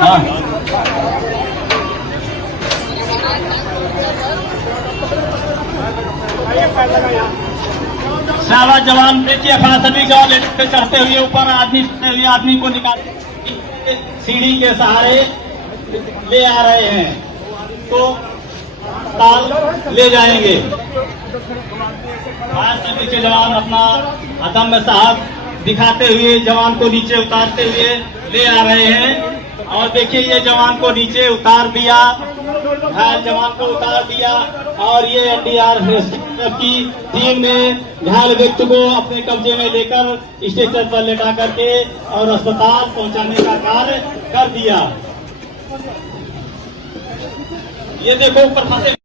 हाँ शाबाश जवान। देखिए फांसी का लेटे चढ़ते हुए ऊपर आदमी को निकाल सीढ़ी के सहारे ले आ रहे हैं, तो ताल ले जाएंगे। फांसी के जवान अपना अदम्य साहस दिखाते हुए जवान को नीचे उतारते हुए ले आ रहे हैं। और देखिए ये जवान को नीचे उतार दिया, घायल जवान को उतार दिया और ये एनडीआरएफ की टीम ने घायल व्यक्ति को अपने कब्जे में लेकर स्टेशन पर लेटा करके और अस्पताल पहुंचाने का कार्य कर दिया। ये देखो ऊपर फंसे